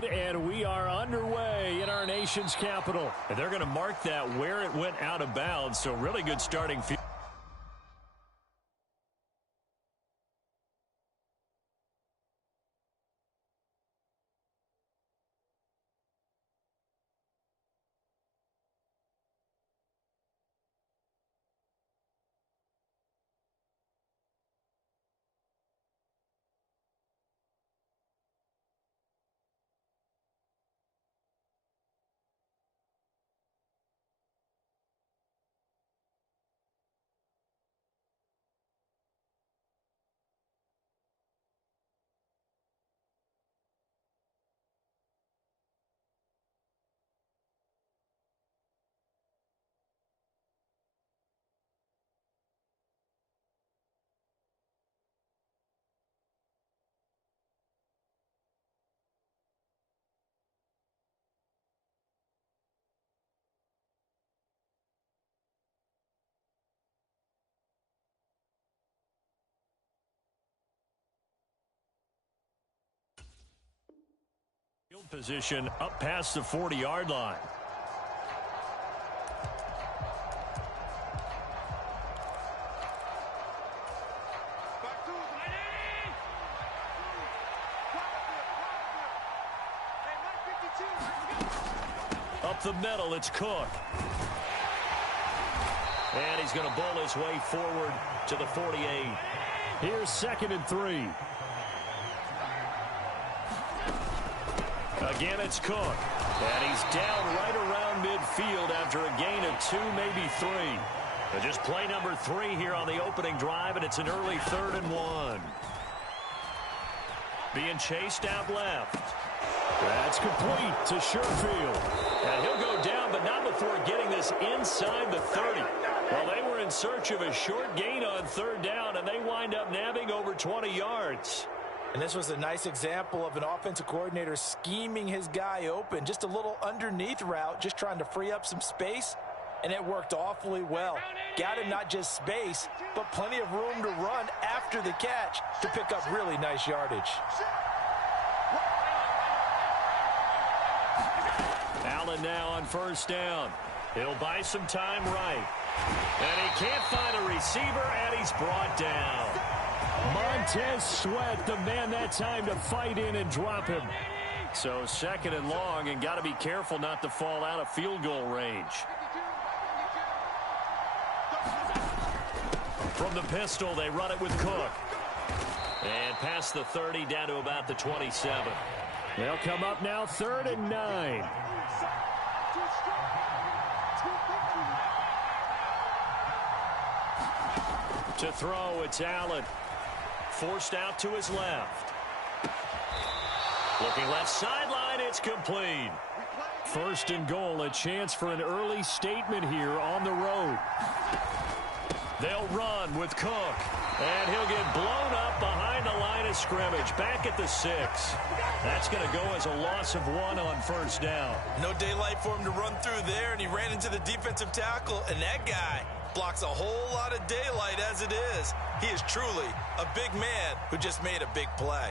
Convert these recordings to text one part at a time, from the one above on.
started, and we are underway in our nation's capital. And they're going to mark that where it went out of bounds, so really good starting field. Field position up past the 40-yard line. Up the middle, it's Cook. And he's going to bowl his way forward to the 48. Here's 2nd and 3. Again, it's Cook. And he's down right around midfield after a gain of 2, maybe 3. But just play number 3 here on the opening drive, and it's an early 3rd and 1. Being chased out left. That's complete to Sherfield. And he'll go down, but not before getting this inside the 30. Well, they were in search of a short gain on 3rd down, and they wind up nabbing over 20 yards. And this was a nice example of an offensive coordinator scheming his guy open. Just a little underneath route, just trying to free up some space, and it worked awfully well. Got him not just space, but plenty of room to run after the catch to pick up really nice yardage. Allen now on 1st down. He'll buy some time right. And he can't find a receiver, and he's brought down. Montez Sweat, the man that time to fight in and drop him. So 2nd and long, and got to be careful not to fall out of field goal range. From the pistol, they run it with Cook. And past the 30, down to about the 27. They'll come up now 3rd and 9. To throw, it's Allen. Forced out to his left. Looking left sideline, it's complete. 1st and goal, a chance for an early statement here on the road. They'll run with Cook. And he'll get blown up behind the line of scrimmage, back at the 6. That's going to go as a loss of 1 on 1st down. No daylight for him to run through there, and he ran into the defensive tackle, and that guy blocks a whole lot of daylight as it is. He is truly a big man who just made a big play.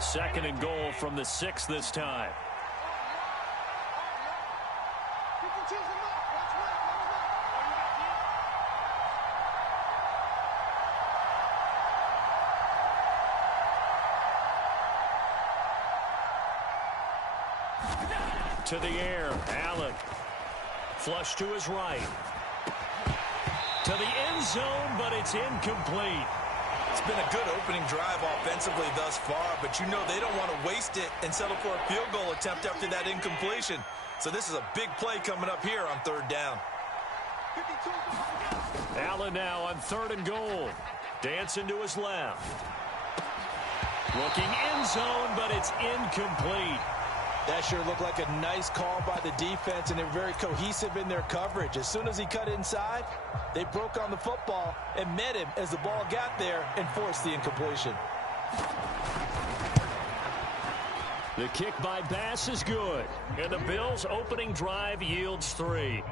2nd and goal from the 6 this time. To the air, Allen. Flush to his right. To the end zone, but it's incomplete. It's been a good opening drive offensively thus far, but you know they don't want to waste it and settle for a field goal attempt after that incompletion. So this is a big play coming up here on 3rd down. Allen now on 3rd and goal. Dancing to his left. Looking end zone, but it's incomplete. That sure looked like a nice call by the defense, and they're very cohesive in their coverage. As soon as he cut inside, they broke on the football and met him as the ball got there and forced the incompletion. The kick by Bass is good, and the Bills' opening drive yields 3.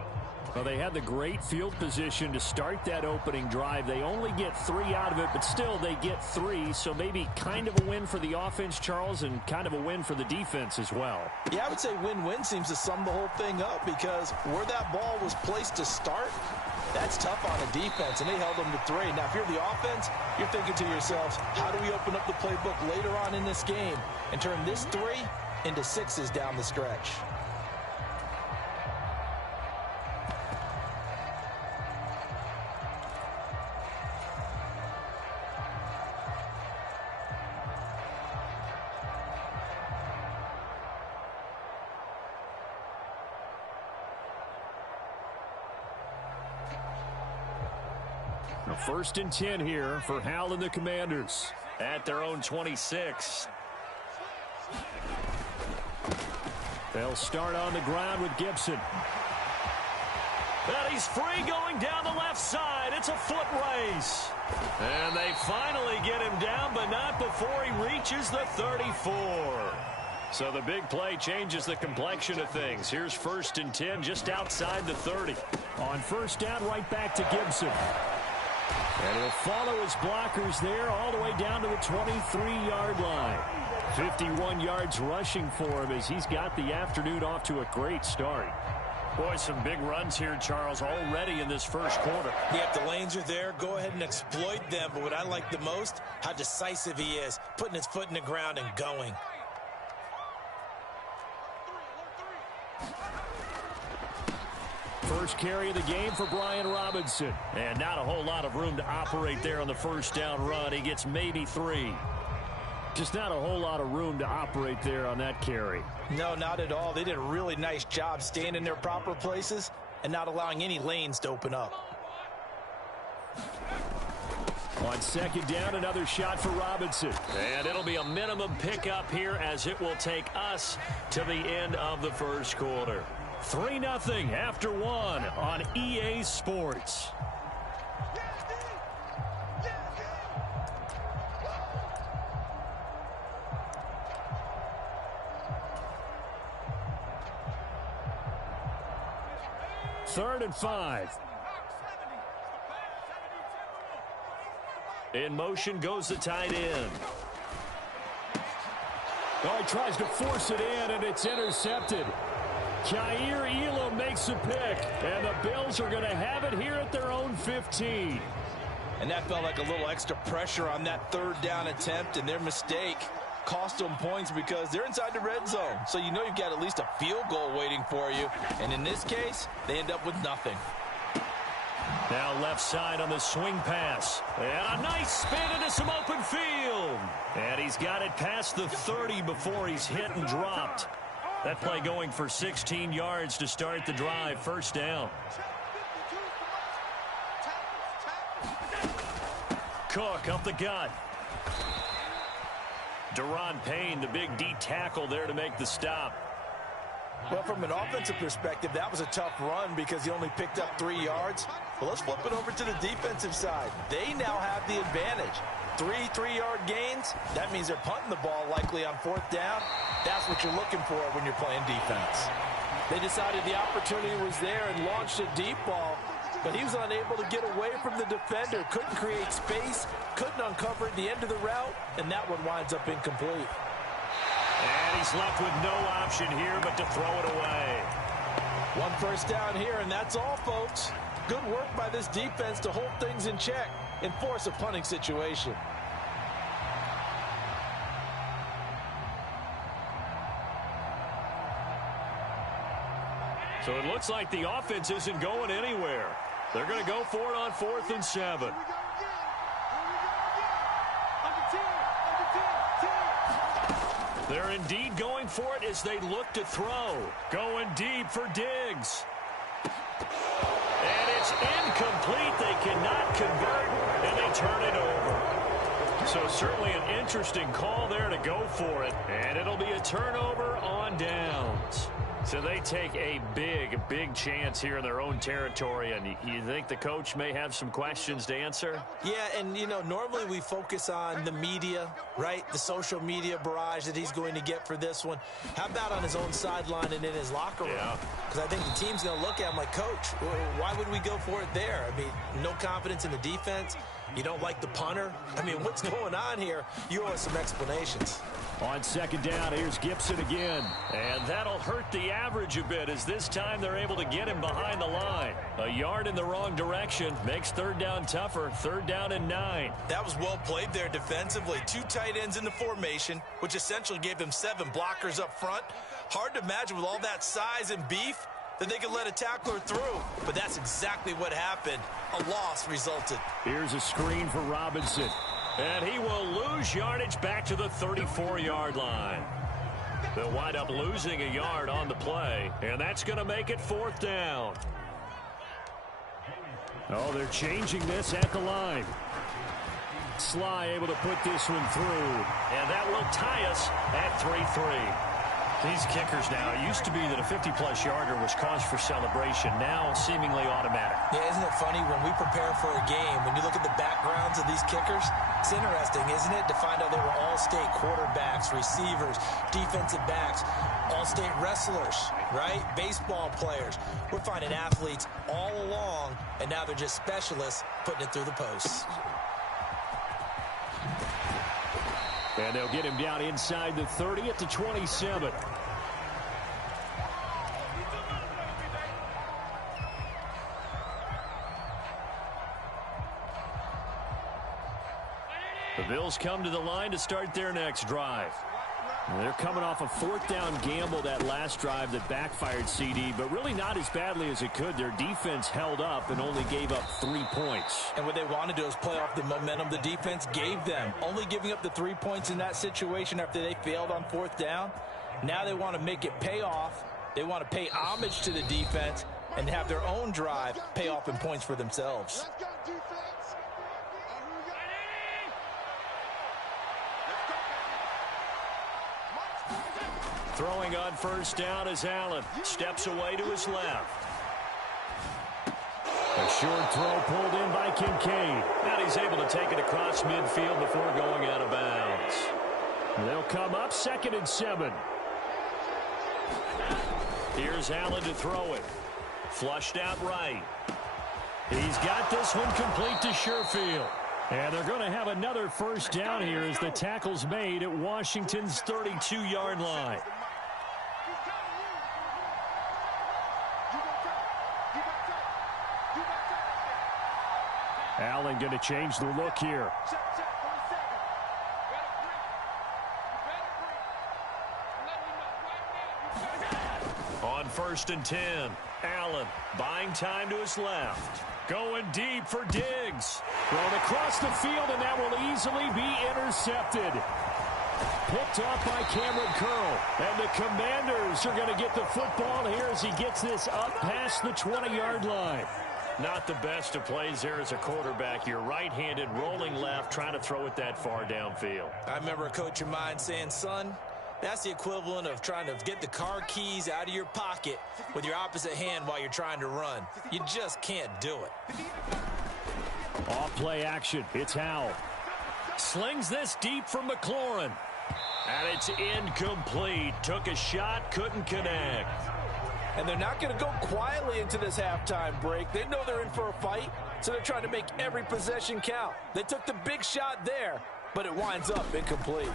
Well, they had the great field position to start that opening drive. They only get 3 out of it, but still they get 3. So maybe kind of a win for the offense, Charles, and kind of a win for the defense as well. Yeah, I would say win-win seems to sum the whole thing up because where that ball was placed to start, that's tough on the defense, and they held them to 3. Now, if you're the offense, you're thinking to yourselves, how do we open up the playbook later on in this game and turn this 3 into 6s down the stretch? Now, 1st and 10 here for Hal and the Commanders at their own 26. They'll start on the ground with Gibson. And he's free going down the left side. It's a foot race. And they finally get him down, but not before he reaches the 34. So the big play changes the complexion of things. Here's 1st and 10 just outside the 30. On 1st down, right back to Gibson. And he'll follow his blockers there all the way down to the 23-yard line. 51 yards rushing for him as he's got the afternoon off to a great start. Boy, some big runs here, Charles, already in this first quarter. Yeah, if the lanes are there, go ahead and exploit them. But what I like the most, how decisive he is, putting his foot in the ground and going. First carry of the game for Brian Robinson. And not a whole lot of room to operate there on the 1st down run. He gets maybe 3. Just not a whole lot of room to operate there on that carry. No, not at all. They did a really nice job staying in their proper places and not allowing any lanes to open up. On 2nd down, another shot for Robinson. And it'll be a minimum pickup here as it will take us to the end of the first quarter. 3-0 after 1 on EA Sports. Third and 5. In motion goes the tight end. Oh, he tries to force it in, and it's intercepted. Jair Elam makes a pick, and the Bills are going to have it here at their own 15. And that felt like a little extra pressure on that 3rd down attempt, and their mistake cost them points because they're inside the red zone. So you know you've got at least a field goal waiting for you. And in this case, they end up with nothing. Now left side on the swing pass. And a nice spin into some open field. And he's got it past the 30 before he's hit and dropped. That play going for 16 yards to start the drive. 1st down. Cook up the gut. Deron Payne, the big D tackle there to make the stop. Well, from an offensive perspective, that was a tough run because he only picked up 3 yards. But let's flip it over to the defensive side. They now have the advantage. 3 3-yard gains. That means they're punting the ball likely on 4th down. That's what you're looking for when you're playing defense. They decided the opportunity was there and launched a deep ball, but he was unable to get away from the defender. Couldn't create space, couldn't uncover at the end of the route, and that one winds up incomplete. And he's left with no option here but to throw it away. 1 first down here, and that's all, folks. Good work by this defense to hold things in check and force a punting situation. So it looks like the offense isn't going anywhere. They're going to go for it on 4th and 7. They're indeed going for it as they look to throw. Going deep for Diggs. And it's incomplete. They cannot convert, and they turn it over. So certainly an interesting call there to go for it. And it'll be a turnover on downs. So they take a big chance here in their own territory, and you think the coach may have some questions to answer? Yeah, and, you know, normally we focus on the media, right? The social media barrage that he's going to get for this one. How about on his own sideline and in his locker room? Because I think the team's going to look at him like, Coach, why would we go for it there? I mean, no confidence in the defense. You don't like the punter? I mean, what's going on here? You owe us some explanations. On second down, here's Gibson again. And that'll hurt the average a bit as this time they're able to get him behind the line. A yard in the wrong direction makes third down tougher. Third down and 9. That was well played there defensively. 2 tight ends in the formation, which essentially gave them 7 blockers up front. Hard to imagine with all that size and beef that they could let a tackler through. But that's exactly what happened. A loss resulted. Here's a screen for Robinson. And he will lose yardage back to the 34-yard line. They'll wind up losing a yard on the play, and that's going to make it fourth down. Oh, they're changing this at the line. Sly able to put this one through, and that will tie us at 3-3. These kickers now, it used to be that a 50-plus yarder was cause for celebration. Now, seemingly automatic. Yeah, isn't it funny when we prepare for a game, when you look at the backgrounds of these kickers, it's interesting, isn't it, to find out they were all-state quarterbacks, receivers, defensive backs, all-state wrestlers, right? Baseball players. We're finding athletes all along, and now they're just specialists putting it through the posts. And they'll get him down inside the 30 at the 27. The Bills come to the line to start their next drive. They're coming off a fourth down gamble that last drive that backfired, CD, but really not as badly as it could. Their defense held up and only gave up 3 points. And what they want to do is play off the momentum the defense gave them. Only giving up the 3 points in that situation after they failed on fourth down. Now they want to make it pay off. They want to pay homage to the defense and have their own drive pay off in points for themselves. Throwing on first down is Allen. Steps away to his left. A short throw pulled in by Kincaid. And he's able to take it across midfield before going out of bounds. They'll come up 2nd and 7. Here's Allen to throw it. Flushed out right. He's got this one complete to Sherfield. And they're going to have another first down here as the tackle's made at Washington's 32-yard line. Allen going to change the look here. On 1st and 10, Allen buying time to his left. Going deep for Diggs. Thrown across the field, and that will easily be intercepted. Picked off by Cameron Curl. And the Commanders are going to get the football here as he gets this up past the 20-yard line. Not the best of plays there as a quarterback. You're right-handed, rolling left, trying to throw it that far downfield. I remember a coach of mine saying, son, that's the equivalent of trying to get the car keys out of your pocket with your opposite hand while you're trying to run. You just can't do it. Off play action. It's Howell. Slings this deep from McLaurin. And it's incomplete. Took a shot, couldn't connect. And they're not going to go quietly into this halftime break. They know they're in for a fight, so they're trying to make every possession count. They took the big shot there, but it winds up incomplete.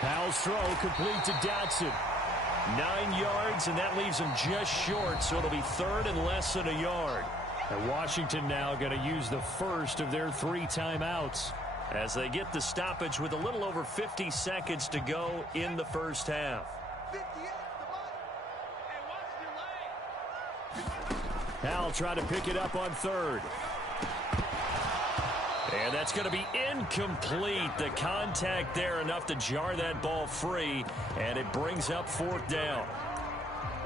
Howell's throw complete to Dotson. 9 yards, and that leaves him just short, so it'll be 3rd and less than a yard. And Washington now going to use the first of their 3 timeouts as they get the stoppage with a little over 50 seconds to go in the first half. Howell trying to pick it up on 3rd. And that's going to be incomplete. The contact there enough to jar that ball free, and it brings up 4th down.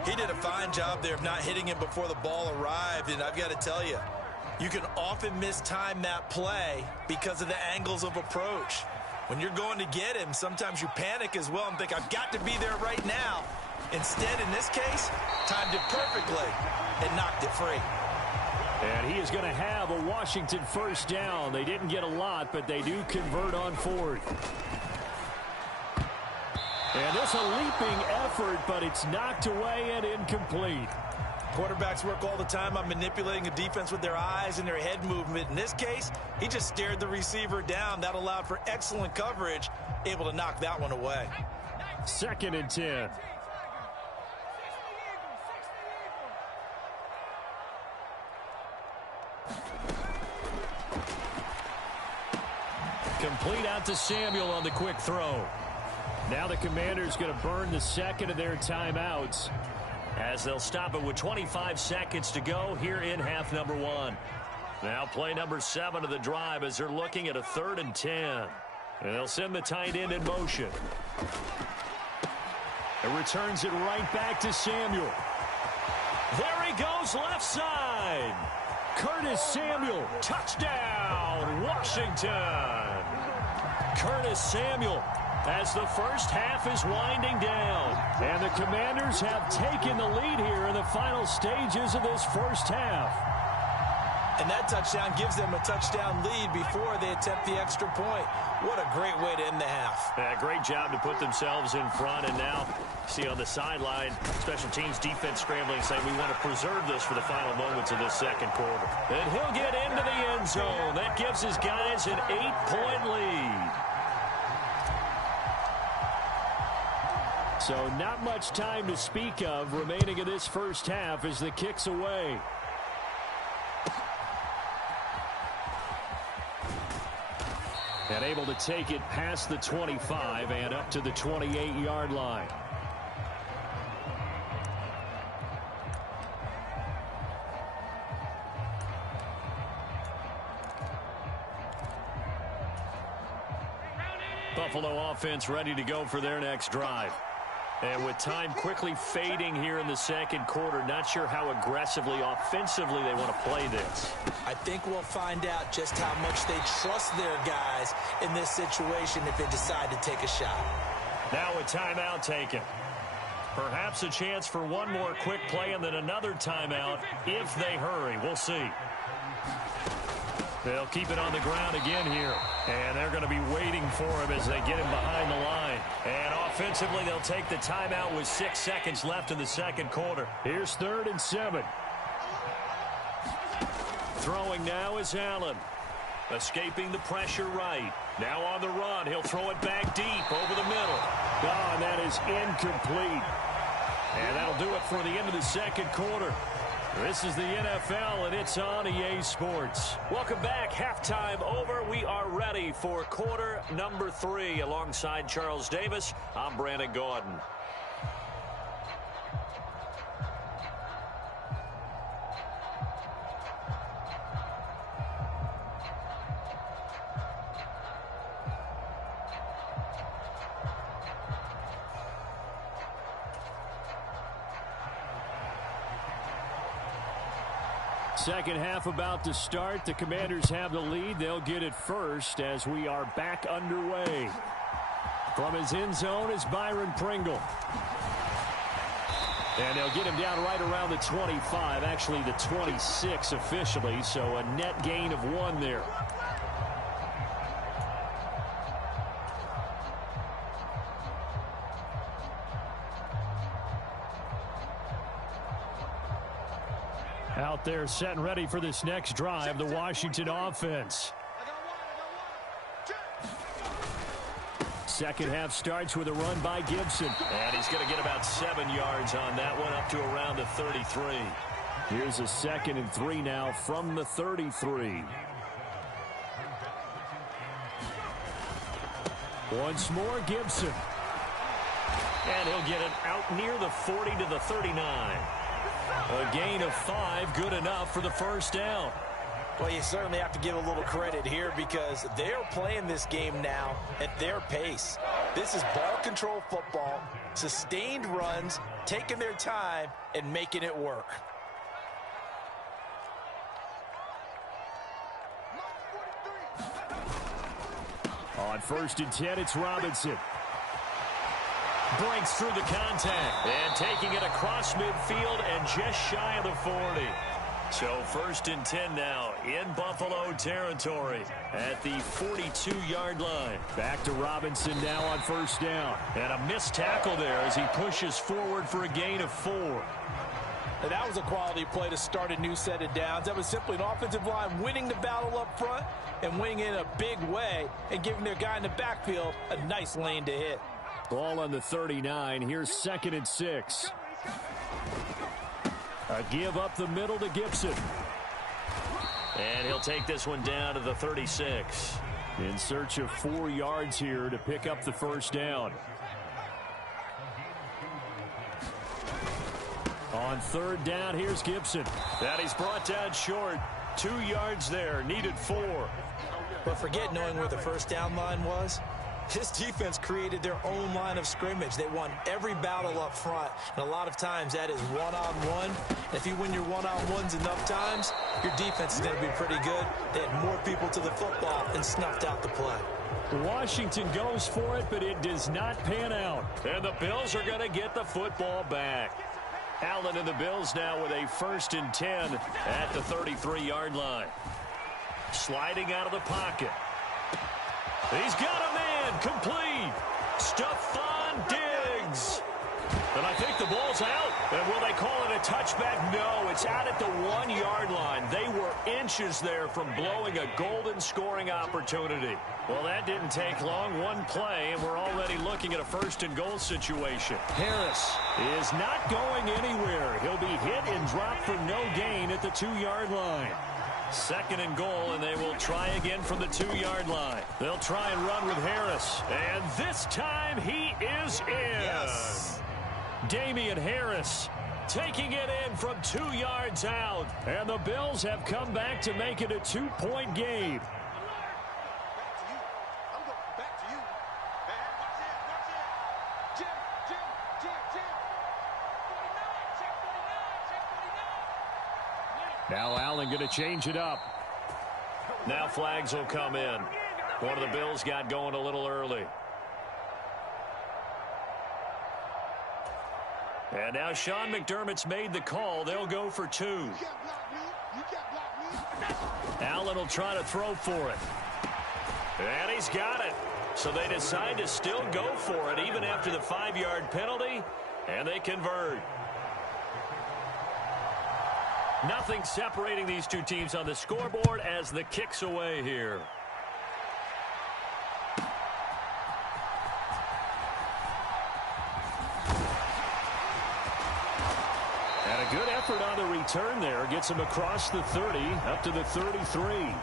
He did a fine job there of not hitting him before the ball arrived, and I've got to tell you, you can often mistime that play because of the angles of approach. When you're going to get him, sometimes you panic as well and think, I've got to be there right now. Instead, in this case, timed it perfectly and knocked it free. And he is going to have a Washington first down. They didn't get a lot, but they do convert on fourth. And it's a leaping effort, but it's knocked away and incomplete. Quarterbacks work all the time on manipulating a defense with their eyes and their head movement. In this case, he just stared the receiver down. That allowed for excellent coverage, able to knock that one away. 2nd and 10. Complete out to Samuel on the quick throw. Now the Commanders going to burn the second of their timeouts, as they'll stop it with 25 seconds to go here in half number 1. Now play number 7 of the drive as they're looking at a 3rd and 10. And they'll send the tight end in motion. It returns it right back to Samuel. There he goes, left side. Curtis Samuel, touchdown, Washington. Curtis Samuel, as the first half is winding down. And the Commanders have taken the lead here in the final stages of this first half. And that touchdown gives them a touchdown lead before they attempt the extra point. What a great way to end the half. Yeah, great job to put themselves in front. And now, see on the sideline, special teams defense scrambling, saying we want to preserve this for the final moments of this second quarter. And he'll get into the end zone. That gives his guys an 8-point lead. So not much time to speak of remaining in this first half as the kick's away. And able to take it past the 25 and up to the 28-yard line. Buffalo offense ready to go for their next drive. And with time quickly fading here in the second quarter, not sure how aggressively, offensively they want to play this. I think we'll find out just how much they trust their guys in this situation if they decide to take a shot. Now a timeout taken. Perhaps a chance for one more quick play and then another timeout if they hurry. We'll see. They'll keep it on the ground again here. And they're going to be waiting for him as they get him behind the line. And offensively, they'll take the timeout with 6 seconds left in the second quarter. Here's 3rd and 7. Throwing now is Allen. Escaping the pressure right. Now on the run. He'll throw it back deep over the middle. Oh, and that is incomplete. And that'll do it for the end of the second quarter. This is the NFL, and it's on EA Sports. Welcome back. Halftime over. We are ready for quarter number 3. Alongside Charles Davis, I'm Brandon Gordon. Second half about to start. The Commanders have the lead. They'll get it first as we are back underway. From his end zone is Byron Pringle. And they'll get him down right around the 25, actually the 26 officially, so a net gain of 1 there. Out there set and ready for this next drive, the Washington offense. Second half starts with a run by Gibson. And he's going to get about 7 yards on that one, up to around the 33. Here's a 2nd and 3 now from the 33. Once more, Gibson. And he'll get it out near the 40 to the 39. A gain of 5, good enough for the first down. Well, you certainly have to give a little credit here because they're playing this game now at their pace. This is ball control football, sustained runs, taking their time, and making it work. On 1st and 10, it's Robinson. Breaks through the contact. And taking it across midfield and just shy of the 40. So 1st and 10 now in Buffalo territory at the 42-yard line. Back to Robinson now on 1st down. And a missed tackle there as he pushes forward for a gain of 4. And that was a quality play to start a new set of downs. That was simply an offensive line winning the battle up front and winning in a big way and giving their guy in the backfield a nice lane to hit. Ball on the 39. Here's 2nd and 6. A give up the middle to Gibson. And he'll take this one down to the 36. In search of 4 yards here to pick up the 1st down. On 3rd down, here's Gibson. That he's brought down short. 2 yards there, needed 4. But forget knowing where the 1st down line was. This defense created their own line of scrimmage. They won every battle up front, and a lot of times that is one-on-one. If you win your one-on-ones enough times, your defense is going to be pretty good. They had more people to the football and snuffed out the play. Washington goes for it, but it does not pan out. And the Bills are going to get the football back. Allen and the Bills now with a 1st and 10 at the 33-yard line. Sliding out of the pocket. He's got a man complete. Stephon Diggs. And I think the ball's out. And will they call it a touchback? No, it's out at the 1-yard line. They were inches there from blowing a golden scoring opportunity. Well, that didn't take long. One play, and we're already looking at a 1st and goal situation. Harris is not going anywhere. He'll be hit and dropped for no gain at the 2-yard line. 2nd and goal, and they will try again from the 2-yard line. They'll try and run with Harris. And this time he is in. Yes. Damian Harris taking it in from 2 yards out. And the Bills have come back to make it a 2-point game. Now Allen going to change it up. Now flags will come in. One of the Bills got going a little early. And now Sean McDermott's made the call. They'll go for 2. Allen will try to throw for it. And he's got it. So they decide to still go for it even after the 5-yard penalty. And they convert. Nothing separating these two teams on the scoreboard as the kick's away here. And a good effort on the return there. Gets him across the 30 up to the 33.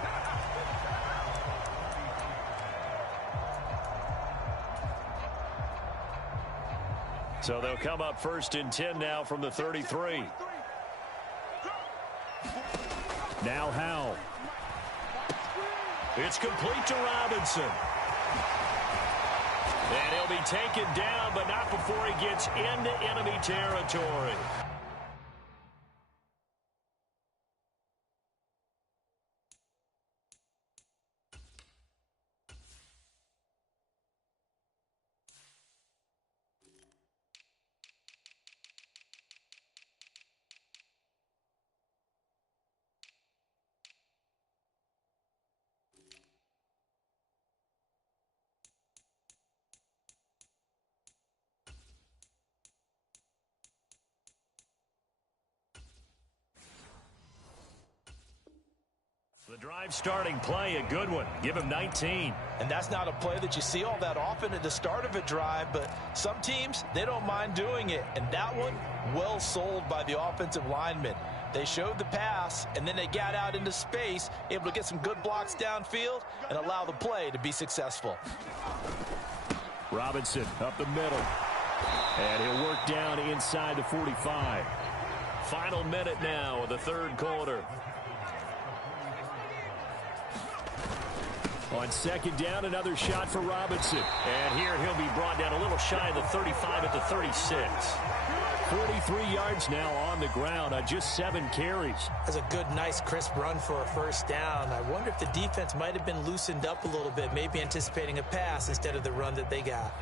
So they'll come up 1st and 10 now from the 33. Now Howe. It's complete to Robinson. And he'll be taken down, but not before he gets into enemy territory. The drive starting play, a good one. Give him 19. And that's not a play that you see all that often at the start of a drive, but some teams, they don't mind doing it. And that one, well sold by the offensive lineman. They showed the pass, and then they got out into space, able to get some good blocks downfield and allow the play to be successful. Robinson up the middle. And he'll work down inside the 45. Final minute now of the 3rd quarter. On second down, another shot for Robinson. And here he'll be brought down a little shy of the 35 at the 36. 43 yards now on the ground on just 7 carries. That's a good, nice, crisp run for a first down. I wonder if the defense might have been loosened up a little bit, maybe anticipating a pass instead of the run that they got.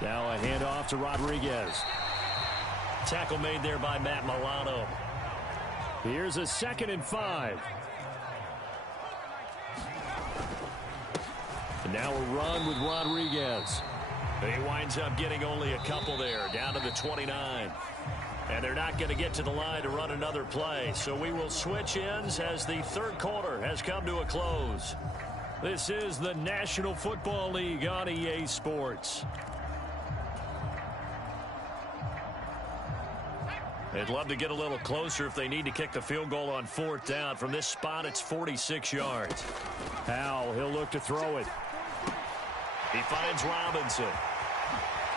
Now a handoff to Rodriguez. Tackle made there by Matt Milano. Here's a 2nd and 5. And now a run with Rodriguez. And he winds up getting only a couple there, down to the 29. And they're not going to get to the line to run another play. So we will switch ends as the third quarter has come to a close. This is the National Football League on EA Sports. They'd love to get a little closer if they need to kick the field goal on 4th down. From this spot, it's 46 yards. Howell, he'll look to throw it. He finds Robinson.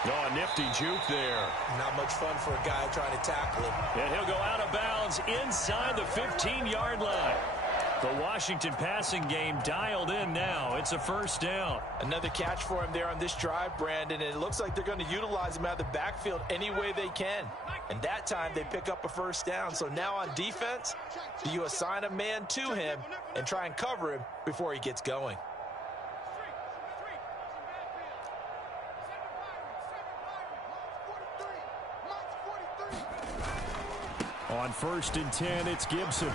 Oh, a nifty juke there. Not much fun for a guy trying to tackle him. And he'll go out of bounds inside the 15-yard line. The Washington passing game dialed in now. It's a first down. Another catch for him there on this drive, Brandon, and it looks like they're going to utilize him out of the backfield any way they can. And that time they pick up a first down. So now on defense, do you assign a man to him and try and cover him before he gets going? On 1st and 10, it's Gibson.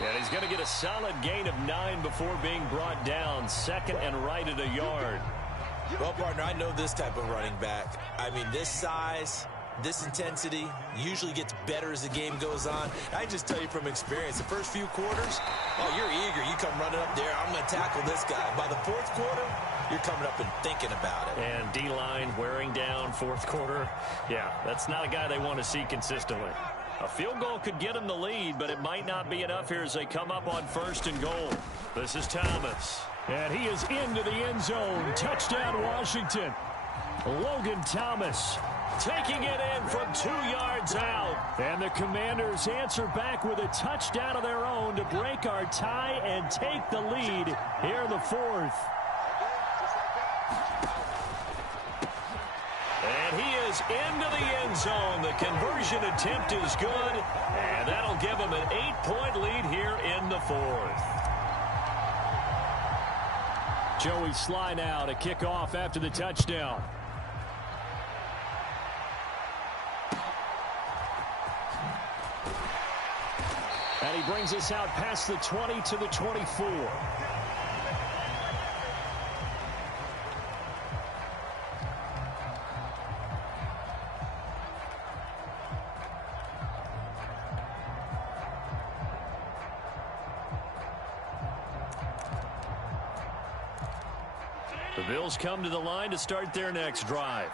And he's going to get a solid gain of 9 before being brought down. 2nd and right at a yard. Well, partner, I know this type of running back. I mean, this size, this intensity usually gets better as the game goes on. I just tell you from experience, the first few quarters, oh, you're eager. You come running up there, I'm going to tackle this guy. By the 4th quarter, you're coming up and thinking about it. And D-line wearing down 4th quarter. Yeah, that's not a guy they want to see consistently. A field goal could get them the lead, but it might not be enough here as they come up on 1st and goal. This is Thomas. And he is into the end zone. Touchdown, Washington. Logan Thomas taking it in from 2 yards out. And the Commanders answer back with a touchdown of their own to break our tie and take the lead here in the 4th. And he is into the end zone. The conversion attempt is good, and that'll give him an 8-point lead here in the 4th. Joey Sly now to kick off after the touchdown. And he brings us out past the 20 to the 24. The Bills come to the line to start their next drive.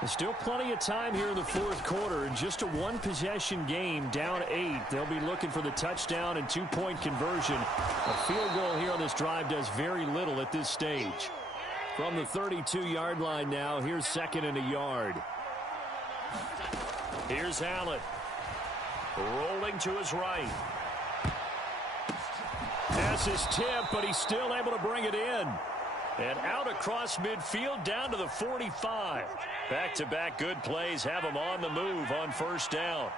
There's still plenty of time here in the 4th quarter. In just a 1-possession game, down 8. They'll be looking for the touchdown and 2-point conversion. A field goal here on this drive does very little at this stage. From the 32-yard line now, here's 2nd and a yard. Here's Allen. Rolling to his right. Pass is tipped, but he's still able to bring it in. And out across midfield down to the 45. Back-to-back good plays have him on the move on 1st down.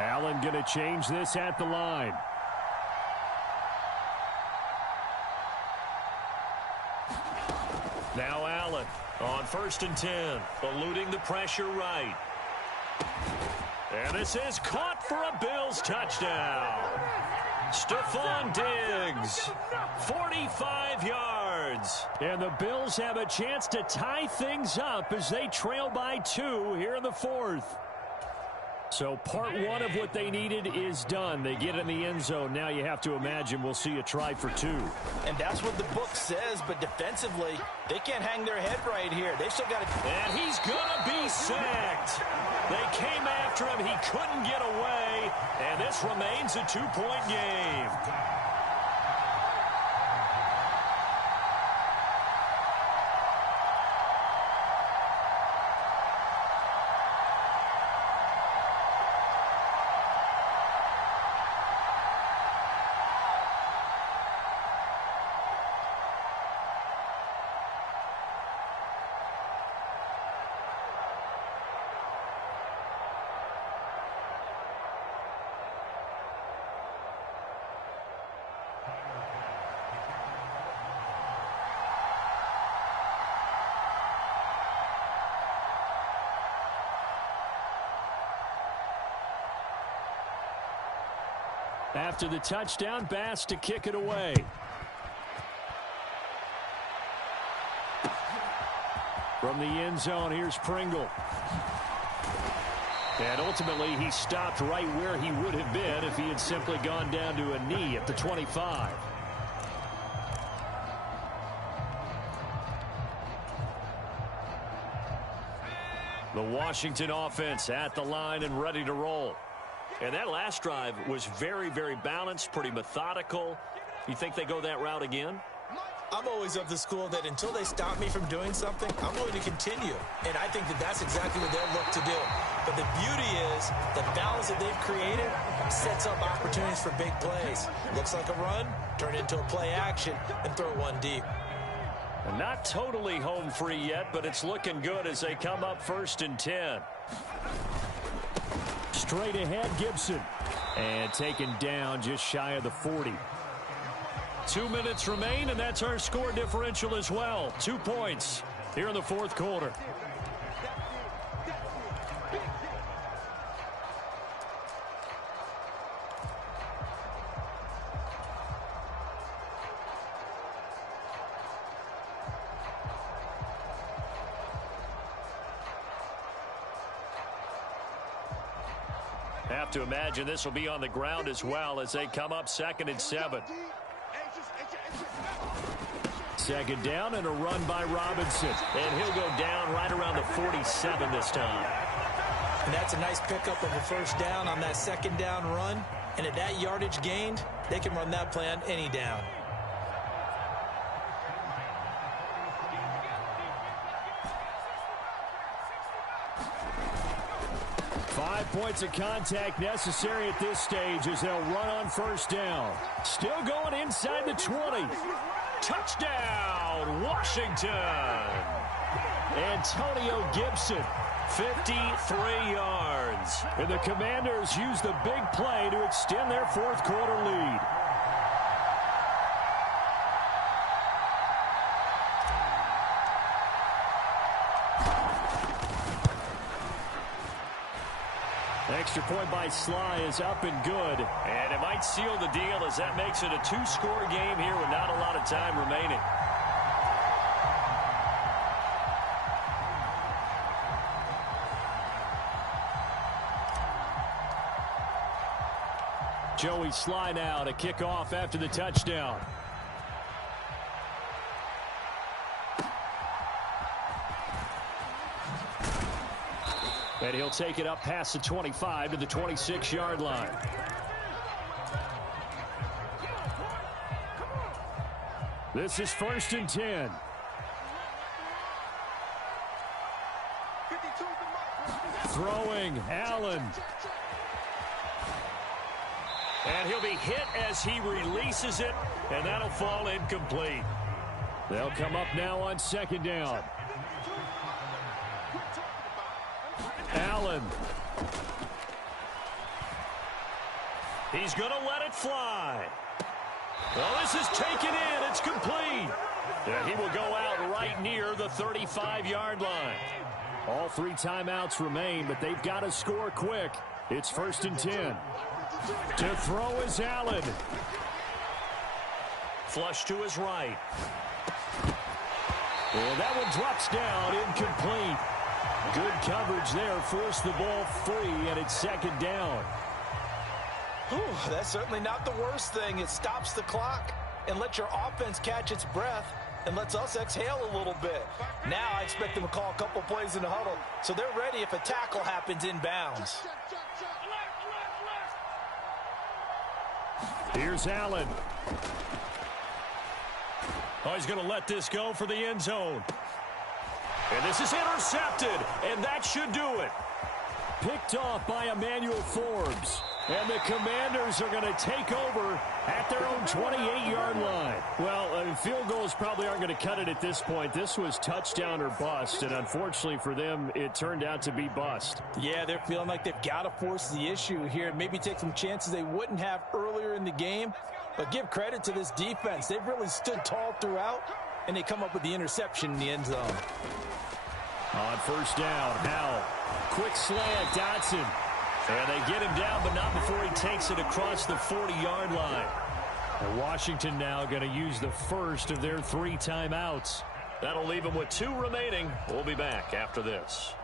Allen going to change this at the line. Now Allen on 1st and 10, eluding the pressure right. And this is caught for a Bills touchdown. Stephon Diggs, 45 yards. And the Bills have a chance to tie things up as they trail by 2 here in the 4th. So part 1 of what they needed is done. They get in the end zone. Now you have to imagine we'll see a try for 2. And that's what the book says, but defensively, they can't hang their head right here. They still got to... And he's going to be sacked. They came after him. He couldn't get away. And this remains a 2-point game. After the touchdown, Bass to kick it away. From the end zone, here's Pringle. And ultimately, he stopped right where he would have been if he had simply gone down to a knee at the 25. The Washington offense at the line and ready to roll. And that last drive was very, very balanced, pretty methodical. You think they go that route again? I'm always of the school that until they stop me from doing something, I'm going to continue. And I think that that's exactly what they'll look to do. But the beauty is the balance that they've created sets up opportunities for big plays. Looks like a run, turn it into a play action, and throw one deep. And not totally home free yet, but it's looking good as they come up 1st and 10. Straight ahead, Gibson. And taken down just shy of the 40. 2 minutes remain, and that's our score differential as well. 2 points here in the 4th quarter. Have to imagine this will be on the ground as well as they come up 2nd and 7. 2nd down and a run by Robinson. And he'll go down right around the 47 this time. And that's a nice pickup of a 1st down on that 2nd down run. And at that yardage gained, they can run that play on any down. Points of contact necessary at this stage as they'll run on 1st down. Still going inside the 20. Touchdown, Washington. Antonio Gibson, 53 yards. And the Commanders use the big play to extend their 4th quarter lead. Extra point by Sly is up and good. And it might seal the deal as that makes it a 2-score game here with not a lot of time remaining. Joey Sly now to kick off after the touchdown. And he'll take it up past the 25 to the 26-yard line. This is 1st and 10. Throwing, Allen. And he'll be hit as he releases it, and that'll fall incomplete. They'll come up now on 2nd down. Allen. He's going to let it fly. Well, this is taken in. It's complete. And he will go out right near the 35-yard line. All 3 timeouts remain, but they've got to score quick. It's 1st and 10. To throw is Allen. Flush to his right. And that one drops down, incomplete. Good coverage there, forced the ball free, and it's 2nd down. Whew, that's certainly not the worst thing. It stops the clock and lets your offense catch its breath and lets us exhale a little bit. Now I expect them to call a couple plays in the huddle, so they're ready if a tackle happens inbounds. Here's Allen. Oh, he's going to let this go for the end zone. And this is intercepted, and that should do it. Picked off by Emmanuel Forbes. And the Commanders are going to take over at their own 28-yard line. Well, field goals probably aren't going to cut it at this point. This was touchdown or bust, and unfortunately for them, it turned out to be bust. Yeah, they're feeling like they've got to force the issue here. Maybe take some chances they wouldn't have earlier in the game. But give credit to this defense. They've really stood tall throughout, and they come up with the interception in the end zone. On 1st down, Howell. Quick slant, Dotson. And they get him down, but not before he takes it across the 40-yard line. And Washington now going to use the first of their 3 timeouts. That'll leave them with 2 remaining. We'll be back after this.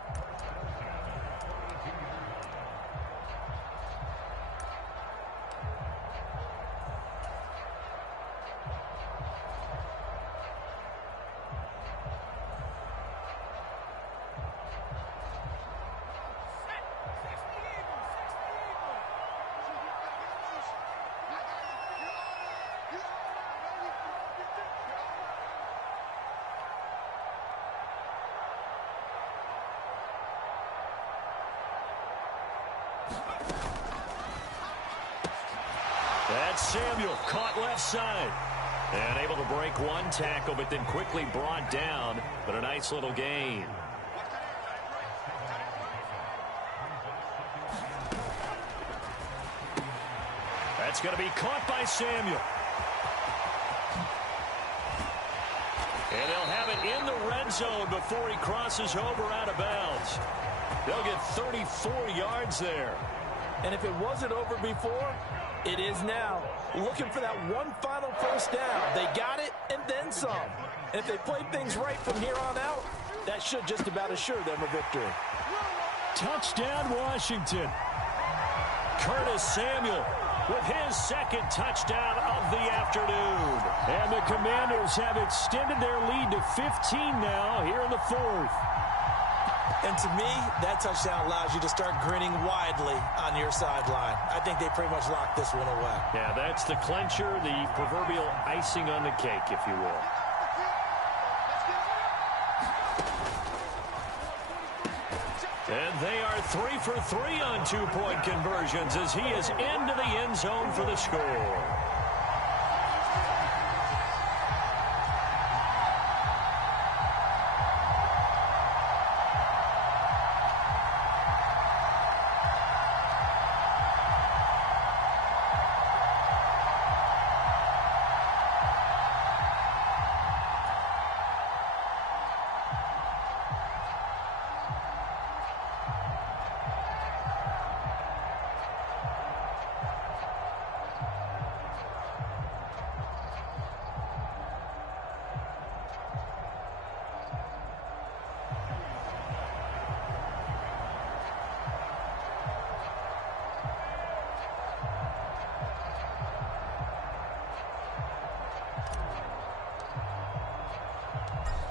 That's Samuel, caught left side. And able to break 1 tackle, but then quickly brought down. But a nice little gain. That's going to be caught by Samuel. And they'll have it in the red zone before he crosses over out of bounds. They'll get 34 yards there. And if it wasn't over before, it is now. Looking for that one final first down. They got it and then some. And if they play things right from here on out, that should just about assure them a victory. Touchdown, Washington. Curtis Samuel with his 2nd touchdown of the afternoon. And the Commanders have extended their lead to 15 now here in the 4th. And to me, that touchdown allows you to start grinning widely on your sideline. I think they pretty much locked this one away. Yeah, that's the clincher, the proverbial icing on the cake, if you will. And they are 3 for 3 on 2-point conversions as he is into the end zone for the score.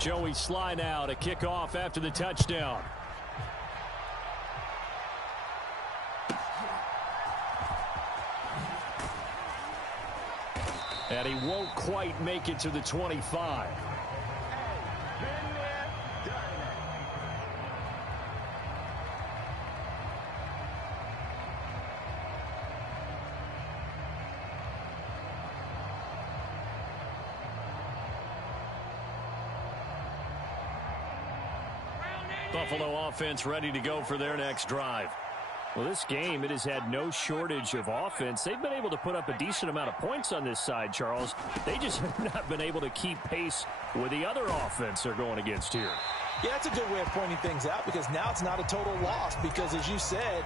Joey Sly now to kick off after the touchdown. And he won't quite make it to the 25. Buffalo offense ready to go for their next drive. Well, this game, it has had no shortage of offense. They've been able to put up a decent amount of points on this side, Charles. They just have not been able to keep pace with the other offense they're going against here. Yeah, that's a good way of pointing things out because now it's not a total loss because, as you said,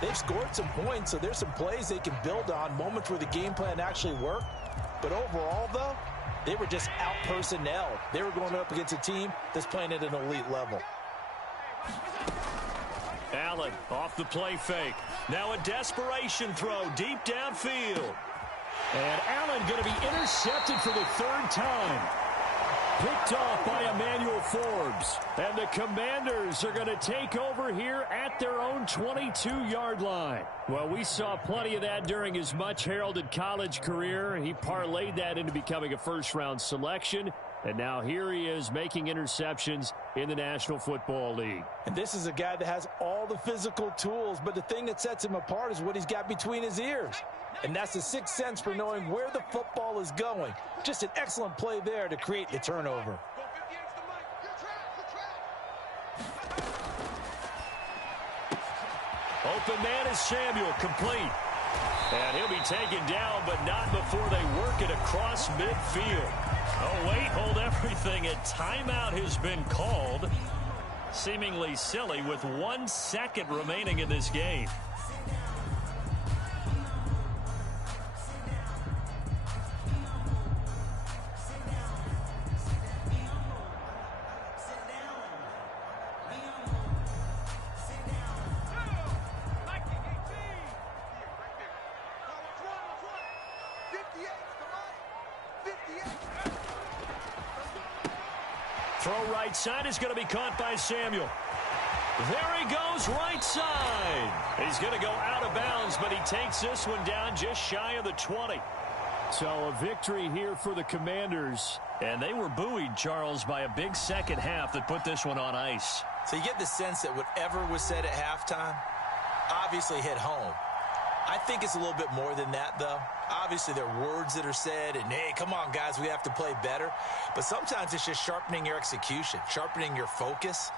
they've scored some points, so there's some plays they can build on, moments where the game plan actually worked. But overall, though, they were just out-personnel. They were going up against a team that's playing at an elite level. Allen off the play fake. Now a desperation throw deep downfield. And Allen going to be intercepted for the 3rd time. Picked off by Emmanuel Forbes. And the Commanders are going to take over here at their own 22-yard line. Well, we saw plenty of that during his much-heralded college career. He parlayed that into becoming a first-round selection. And now here he is making interceptions in the National Football League. And this is a guy that has all the physical tools, but the thing that sets him apart is what he's got between his ears. And that's the sixth sense for knowing where the football is going. Just an excellent play there to create the turnover. Open man is Samuel, complete. And he'll be taken down, but not before they work it across midfield. Oh, wait, hold everything. A timeout has been called. Seemingly silly with 1 second remaining in this game. Throw right side is going to be caught by Samuel. There he goes, right side. He's going to go out of bounds, but he takes this one down just shy of the 20. So a victory here for the Commanders. And they were buoyed, Charles, by a big second half that put this one on ice. So you get the sense that whatever was said at halftime obviously hit home. I think it's a little bit more than that, though. Obviously, there are words that are said, and, hey, come on, guys, we have to play better. But sometimes it's just sharpening your execution, sharpening your focus,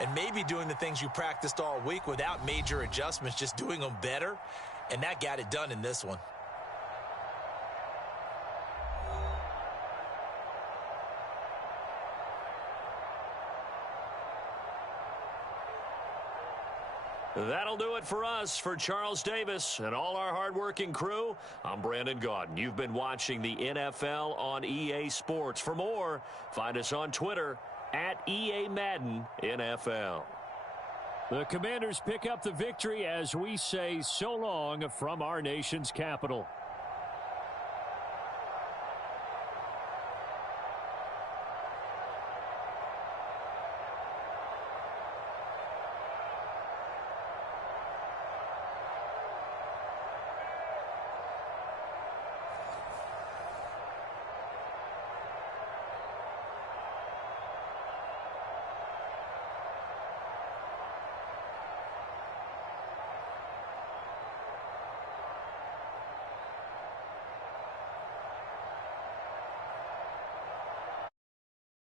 and maybe doing the things you practiced all week without major adjustments, just doing them better. And that got it done in this one. That'll do it for us. For Charles Davis and all our hardworking crew, I'm Brandon Gaudin. You've been watching the NFL on EA Sports. For more, find us on Twitter at EA Madden NFL. The Commanders pick up the victory as we say so long from our nation's capital.